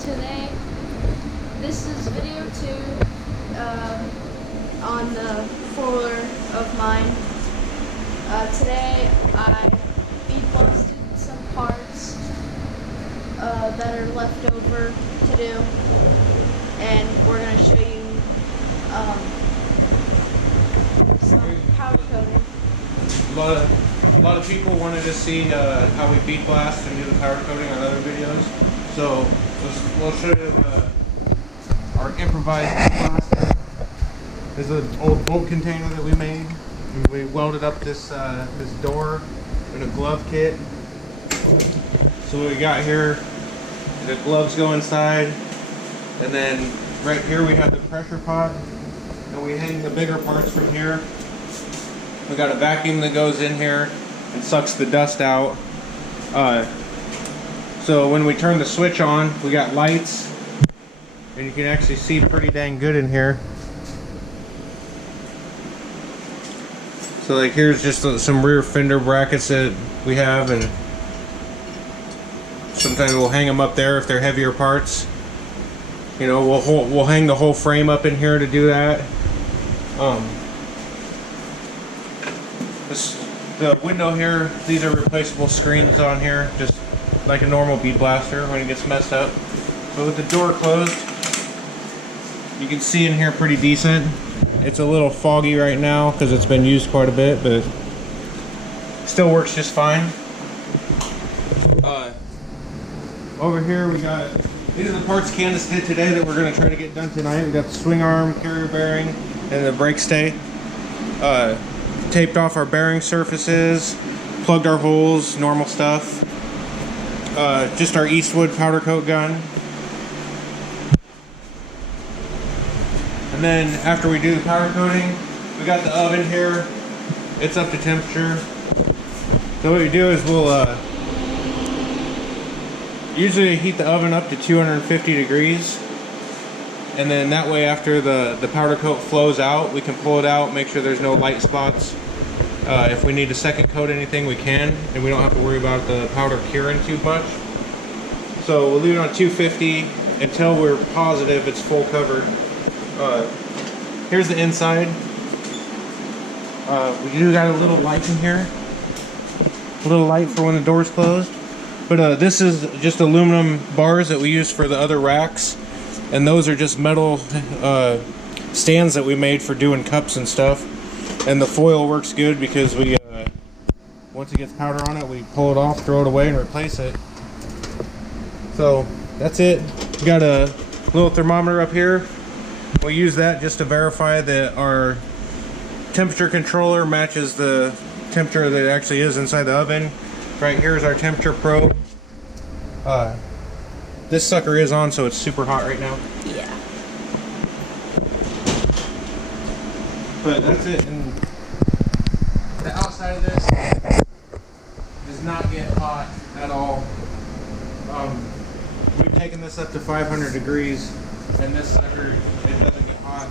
Today, this is video 2 on the 4-wheeler of mine. Today I bead busted some parts that are left over to do, and we're going to show you some powder coating. A lot of people wanted to see how we bead blast and do the powder coating on other videos. So we'll show you our improvised bead blaster. This is an old bolt container that we made. And we welded up this this door with a glove kit. So what we got here, the gloves go inside, and then right here we have the pressure pot, and we hang the bigger parts from here. We got a vacuum that goes in here and sucks the dust out. So when we turn the switch on, we got lights, and you can actually see pretty dang good in here. So like here's just some rear fender brackets that we have, and sometimes we'll hang them up there if they're heavier parts. You know, we'll hang the whole frame up in here to do that. The window here, these are replaceable screens on here, just like a normal bead blaster when it gets messed up. But with the door closed, you can see in here pretty decent. It's a little foggy right now because it's been used quite a bit, but still works just fine. Over here we got, these are the parts Candace did today that we're going to try to get done tonight. We got the swing arm, carrier bearing, and the brake stay. Taped off our bearing surfaces, plugged our holes, normal stuff. Just our Eastwood powder coat gun. And then after we do the powder coating, we got the oven here. It's up to temperature. So what we do is we'll usually heat the oven up to 250 degrees. And then that way after the powder coat flows out, we can pull it out, make sure there's no light spots. If we need to second coat anything, we can, and we don't have to worry about the powder curing too much. So we'll leave it on 250 until we're positive it's full covered. Here's the inside. We do got a little light in here. A little light for when the door's closed. But this is just aluminum bars that we use for the other racks. And those are just metal stands that we made for doing cups and stuff. And the foil works good because we, once it gets powder on it, we pull it off, throw it away, and replace it. So that's it. We got a little thermometer up here. We use that just to verify that our temperature controller matches the temperature that it actually is inside the oven. Right here is our temperature probe. This sucker is on, so it's super hot right now. Yeah. But that's it. And the outside of this does not get hot at all. We've taken this up to 500 degrees, and this sucker, it doesn't get hot.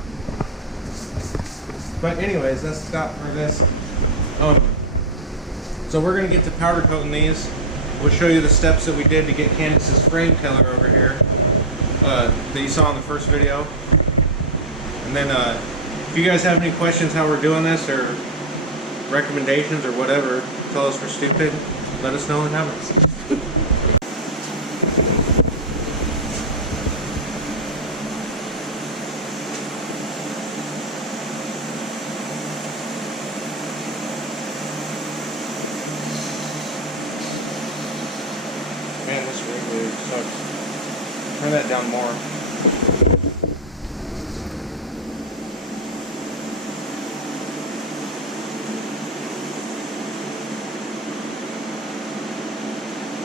But anyways, that's Scott for this. So we're gonna get to powder coating these. We'll show you the steps that we did to get Candace's frame color over here that you saw in the first video. And then if you guys have any questions how we're doing this, or recommendations or whatever, tell us we're stupid, let us know in the comments. Man, this really sucks. Turn that down more.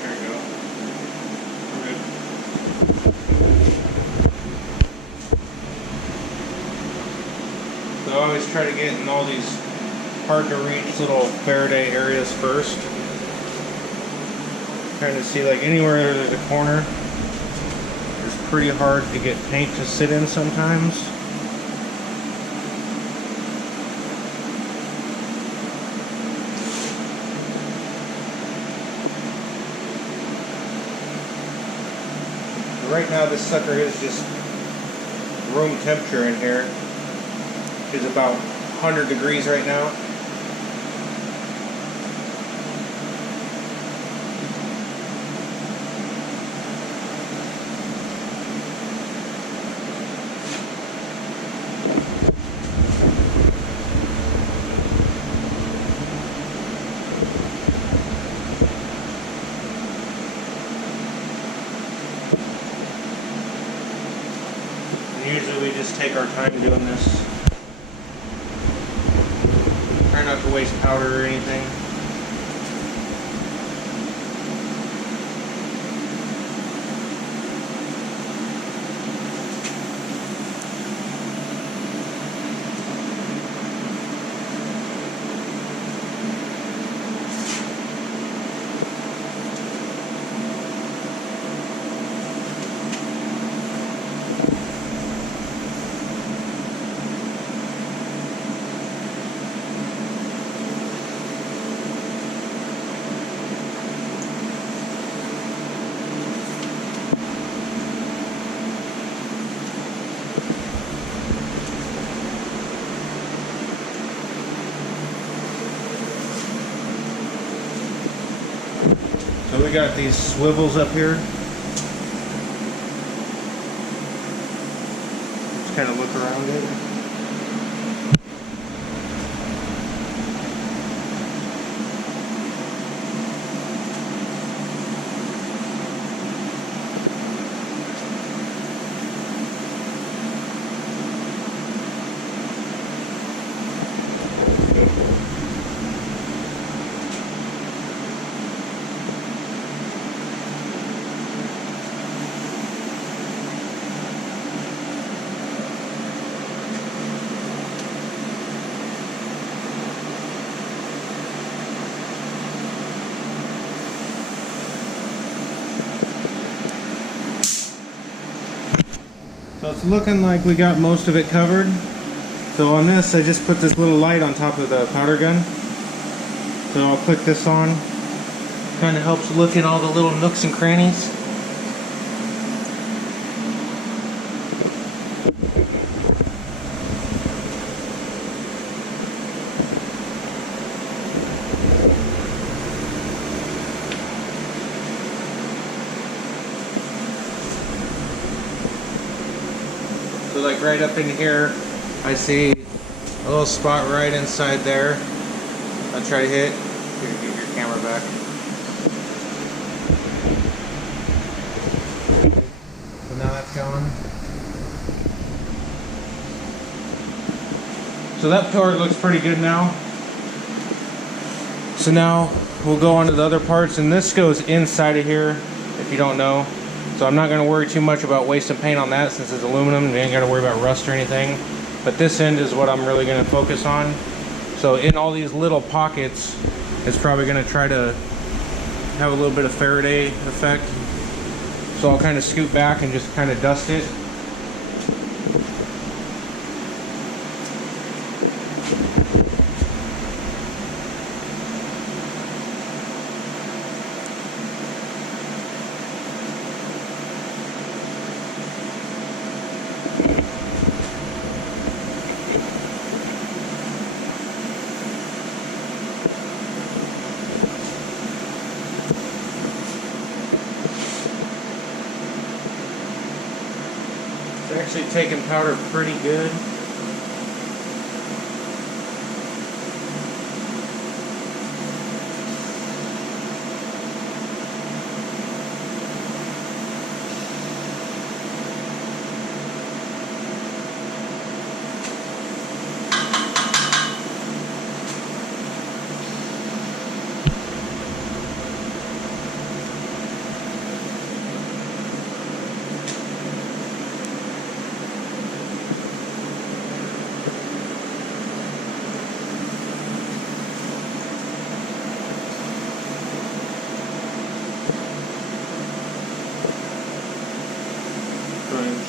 There you go. We're good. So I always try to get in all these hard to reach little Faraday areas first. Trying to see, like, anywhere there's a corner, it's pretty hard to get paint to sit in sometimes. Right now this sucker is just room temperature in here, which is about 100 degrees right now. Usually we just take our time doing this. Try not to waste powder or anything. So we got these swivels up here. Just kind of look around it. So it's looking like we got most of it covered. So on this, I just put this little light on top of the powder gun. So I'll click this on. Kind of helps look in all the little nooks and crannies. So like right up in here, I see a little spot right inside there. I'll try to hit. Here, get your camera back. So now that's gone. So that part looks pretty good now. So now we'll go on to the other parts, and this goes inside of here, if you don't know. So I'm not going to worry too much about wasting paint on that since it's aluminum. We ain't got to worry about rust or anything. But this end is what I'm really going to focus on. So in all these little pockets, it's probably going to try to have a little bit of Faraday effect. So I'll kind of scoot back and just kind of dust it. Actually taking powder pretty good.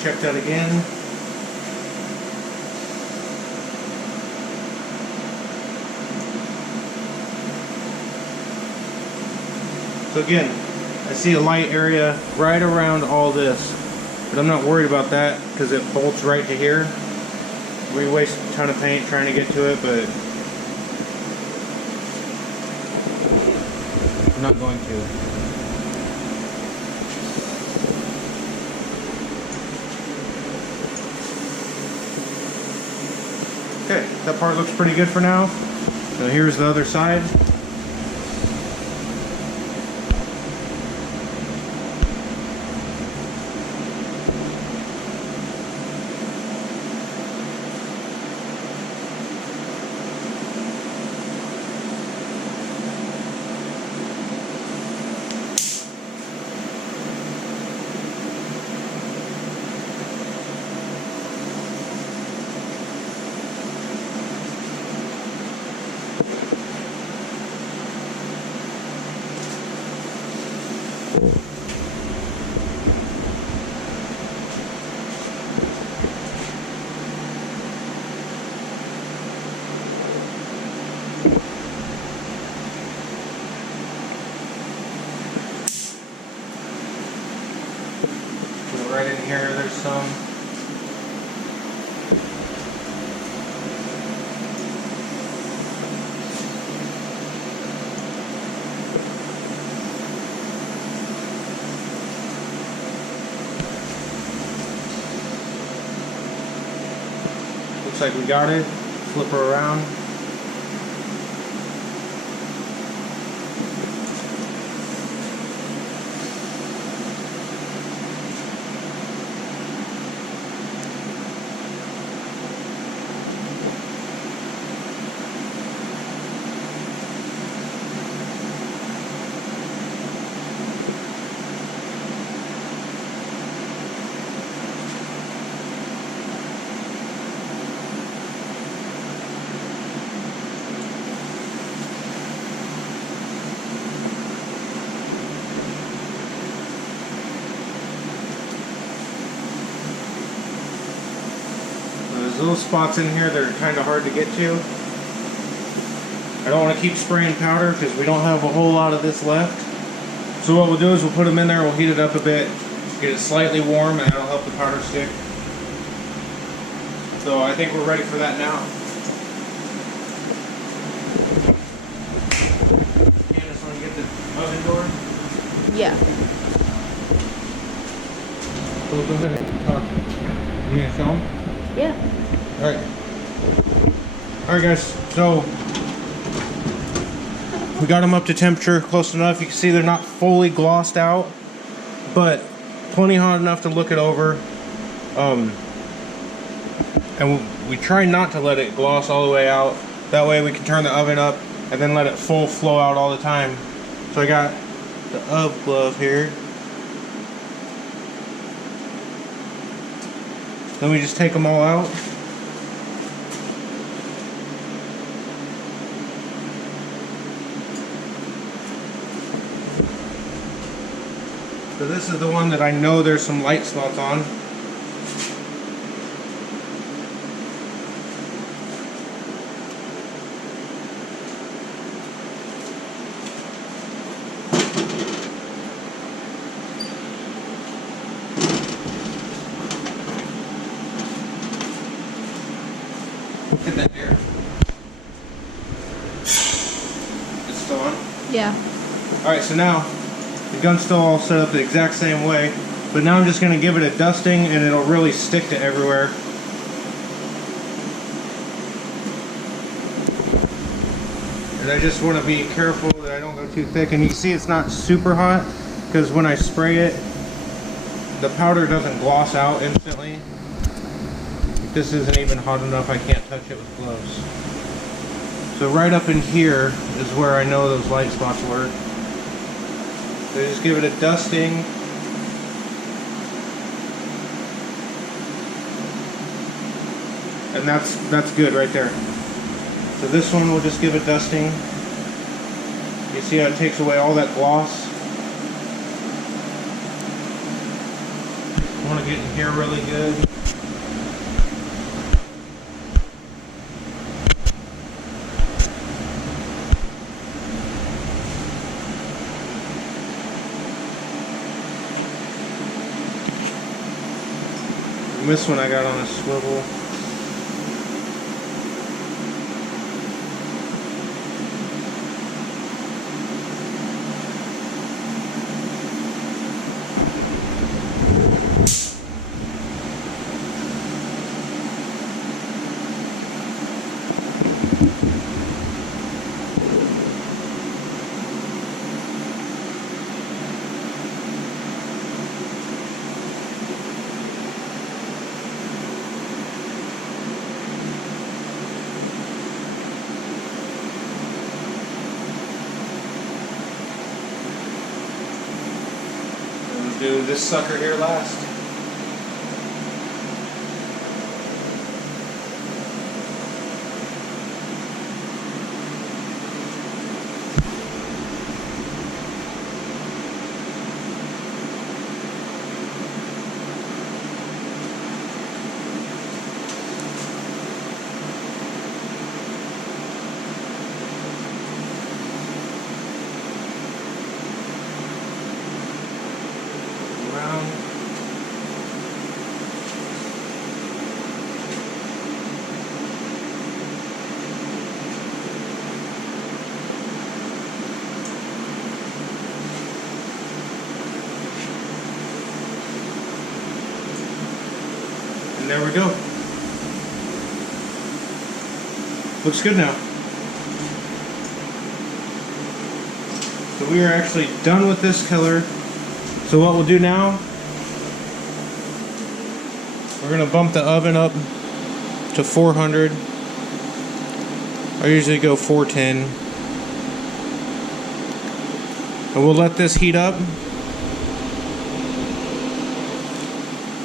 Check that again. So again, I see a light area right around all this. but I'm not worried about that because it bolts right to here. We waste a ton of paint trying to get to it, but I'm not going to. Okay, that part looks pretty good for now. So here's the other side. Right in here, there's some. Looks like we got it. Flip her around. There's little spots in here that are kind of hard to get to. I don't want to keep spraying powder because we don't have a whole lot of this left. So what we'll do is we'll put them in there, we'll heat it up a bit, get it slightly warm, and that'll help the powder stick. So I think we're ready for that now. Candace, want to get the oven door? Yeah. Go ahead. You gonna film? Yeah. Alright guys, so we got them up to temperature close enough. You can see they're not fully glossed out, but plenty hot enough to look it over. And we try not to let it gloss all the way out. That way we can turn the oven up and then let it full flow out all the time. So I got the UV glove here. Then we just take them all out. So this is the one that I know there's some light spots on. Get that air. It's still on? Yeah. Alright, so now the gun's still all set up the exact same way, but now I'm just going to give it a dusting and it'll really stick to everywhere. And I just want to be careful that I don't go too thick. And you can see it's not super hot because when I spray it, the powder doesn't gloss out instantly. If this isn't even hot enough, I can't touch it with gloves. So right up in here is where I know those light spots were. So just give it a dusting. And that's good right there. So this one we'll just give a dusting. You see how it takes away all that gloss? I want to get in here really good. And this one I got on a swivel. Do this sucker here last. And there we go. Looks good now. So we are actually done with this color. So what we'll do now, we're going to bump the oven up to 400. I usually go 410. And we'll let this heat up.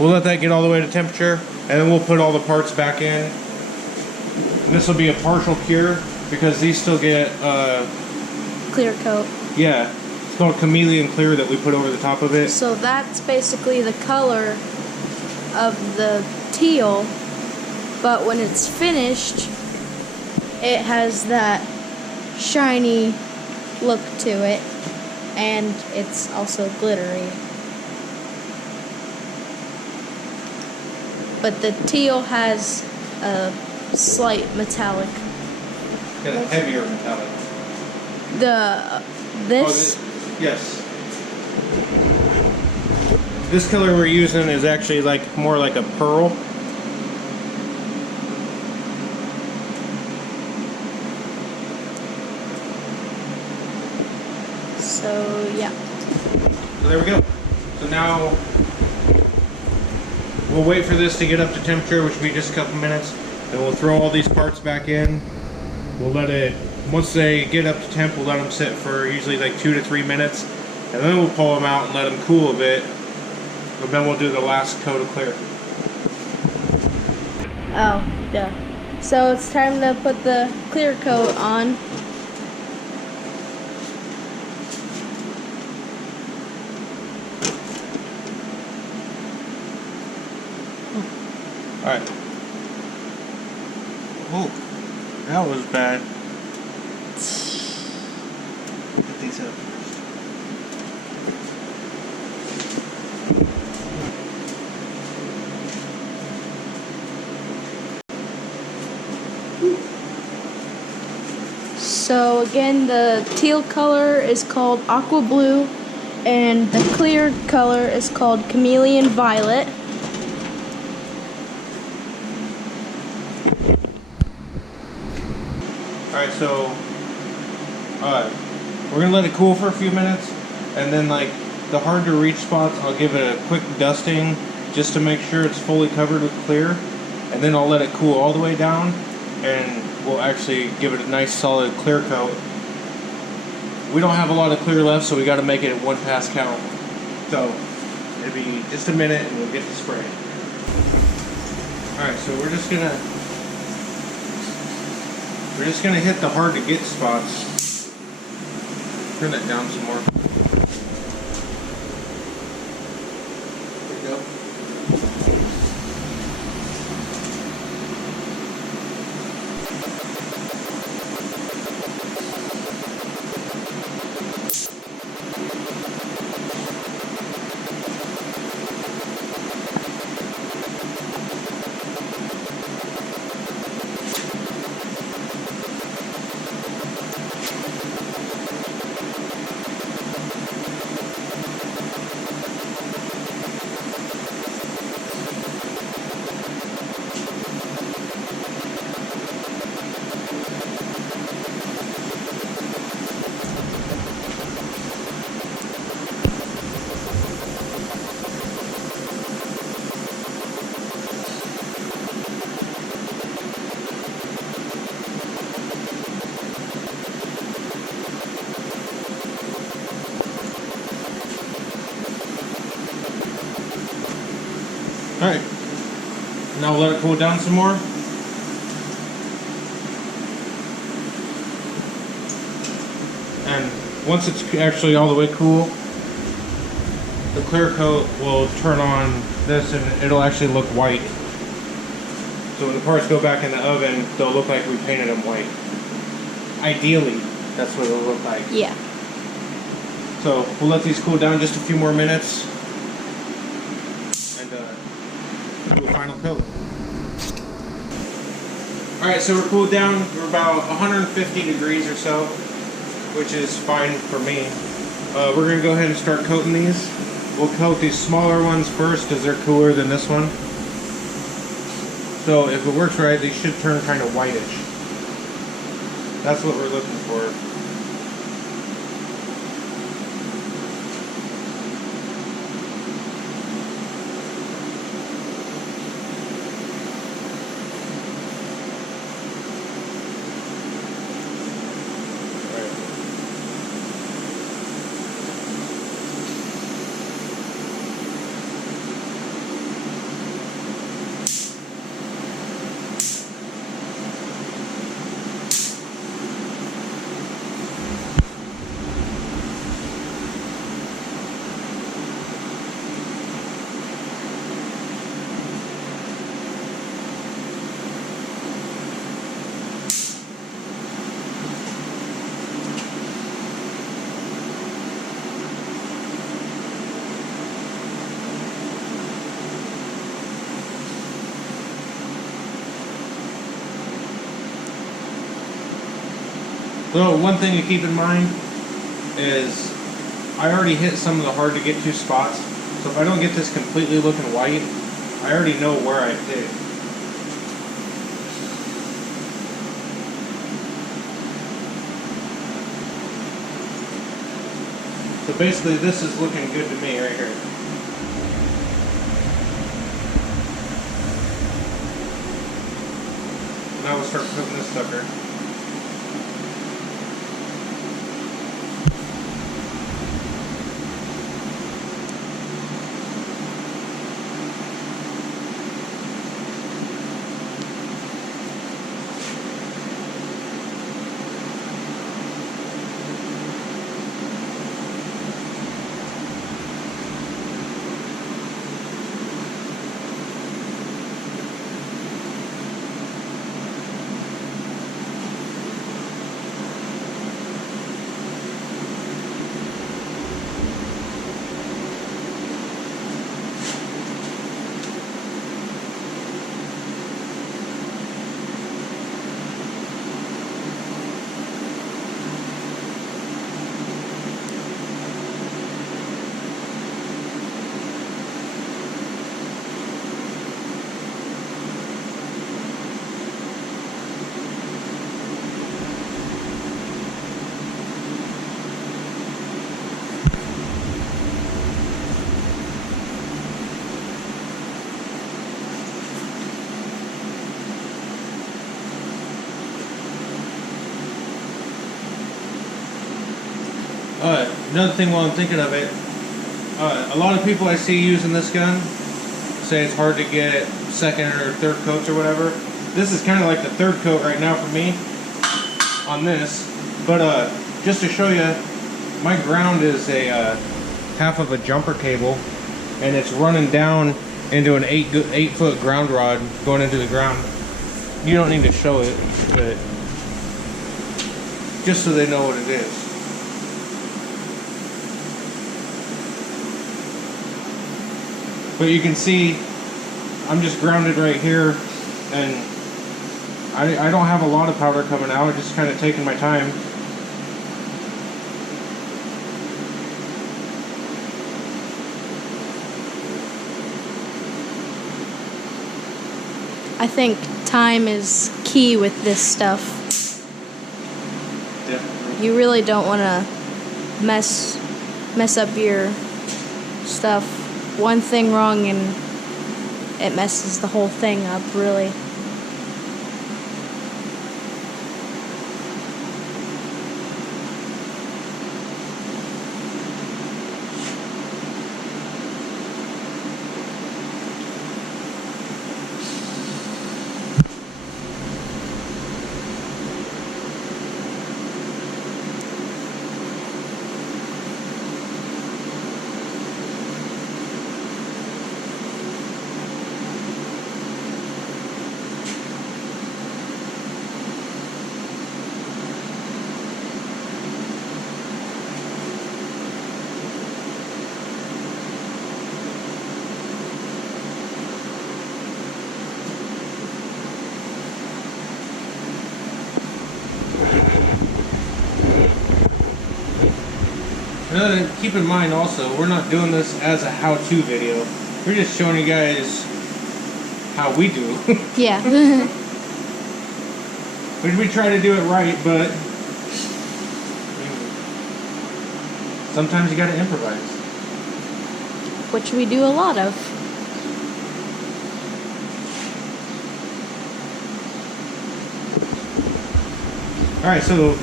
We'll let that get all the way to temperature, and then we'll put all the parts back in. And this will be a partial cure because these still get Clear coat. yeah, it's called Chameleon clear that we put over the top of it. So that's basically the color of the teal, but when it's finished, it has that shiny look to it, and it's also glittery. But the teal has a slight metallic. Got a heavier metallic. This yes. This color we're using is actually like more like a pearl. So yeah. So there we go. So now we'll wait for this to get up to temperature, which will be just a couple minutes. Then we'll throw all these parts back in. We'll let it, once they get up to temp, we'll let them sit for usually like 2 to 3 minutes. And then we'll pull them out and let them cool a bit. And then we'll do the last coat of clear. Oh, yeah. So it's time to put the clear coat on. Alright. Oh, that was bad. Get these up. So again, the teal color is called Aqua Blue, and the clear color is called Chameleon Violet. Alright, so we're gonna let it cool for a few minutes, and then like the hard to reach spots, I'll give it a quick dusting just to make sure it's fully covered with clear, and then I'll let it cool all the way down, and we'll actually give it a nice solid clear coat. We don't have a lot of clear left, so we got to make it at 1 pass count. So it'll be just a minute, and we'll get to spray. All right, so we're just gonna hit the hard to get spots. Turn that down some more. There we go. Alright, now we'll let it cool down some more. And once it's actually all the way cool, the clear coat will turn on this and it'll actually look white. So when the parts go back in the oven, they'll look like we painted them white. Ideally, that's what it'll look like. Yeah. So we'll let these cool down just a few more minutes and do a final coat. Alright, so we're cooled down. We're about 150 degrees or so, which is fine for me. We're going to go ahead and start coating these. We'll coat these smaller ones first because they're cooler than this one. So if it works right, they should turn kind of whitish. That's what we're looking for. So one thing to keep in mind is I already hit some of the hard to get to spots. So if I don't get this completely looking white, I already know where I hit. So basically this is looking good to me right here. Now we'll start cooking this sucker. Another thing while I'm thinking of it, a lot of people I see using this gun say it's hard to get second or third coats or whatever. This is kind of like the third coat right now for me on this. But just to show you, my ground is a half of a jumper cable, and it's running down into an 8-foot ground rod going into the ground. You don't need to show it, but just so they know what it is. But you can see I'm just grounded right here, and I don't have a lot of powder coming out. I'm just kind of taking my time. I think time is key with this stuff. Definitely. You really don't want to mess up your stuff. One thing wrong and it messes the whole thing up, really. keep in mind also, we're not doing this as a how-to video. We're just showing you guys how we do. Yeah. We try to do it right, but sometimes you gotta improvise. Which we do a lot of. Alright, so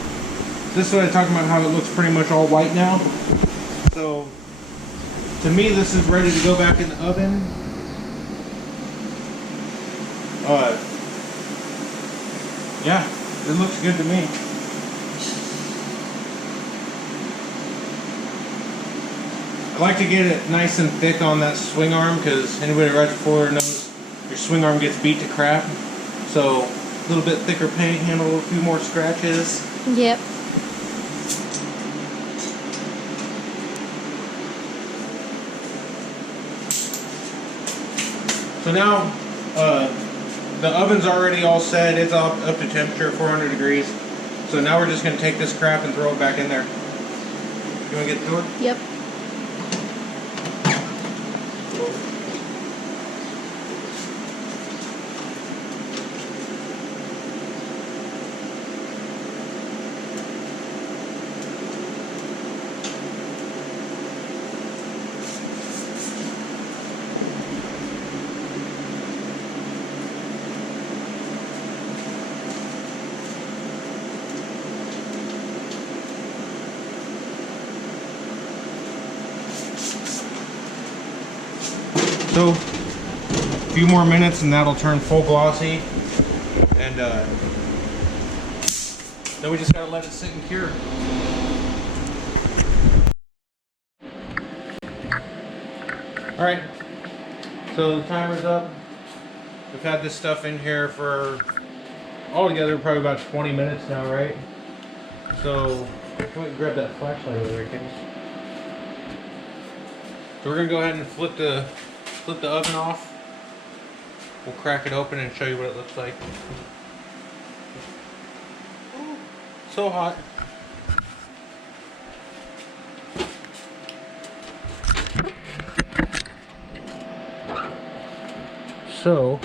this is what I'm talking about, how it looks pretty much all white now. So, to me, this is ready to go back in the oven. Yeah, it looks good to me. I like to get it nice and thick on that swing arm, because anybody who rides before knows your swing arm gets beat to crap. So, a little bit thicker paint, handle a few more scratches. Yep. So now, the oven's already all set. It's up to temperature, 400 degrees. So now we're just going to take this crap and throw it back in there. You want to get to it? Yep. So, a few more minutes and that'll turn full glossy. And then we just gotta let it sit and cure. Alright, so the timer's up. We've had this stuff in here for altogether probably about 20 minutes now, right? So, can we grab that flashlight over there, Kim? So we're gonna go ahead and flip the oven off. We'll crack it open and show you what it looks like. Ooh, so hot. So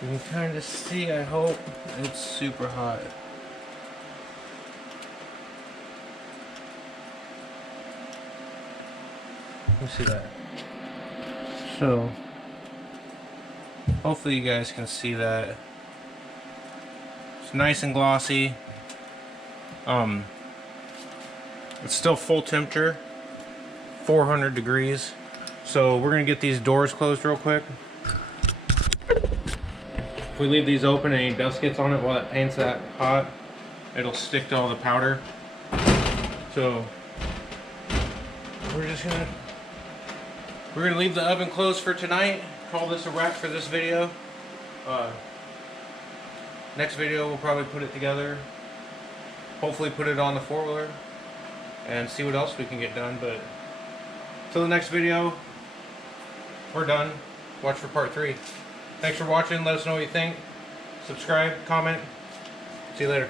you can kind of see, I hope, it's super hot. Let me see that. So, hopefully you guys can see that. It's nice and glossy. It's still full temperature, 400 degrees. So we're gonna get these doors closed real quick. If we leave these open and any dust gets on it while that paint's that hot, it'll stick to all the powder. So we're gonna leave the oven closed for tonight. Call this a wrap for this video. Next video we'll probably put it together. Hopefully put it on the four-wheeler and see what else we can get done. But till the next video, we're done. Watch for part 3. Thanks for watching. Let us know what you think. Subscribe, comment. See you later.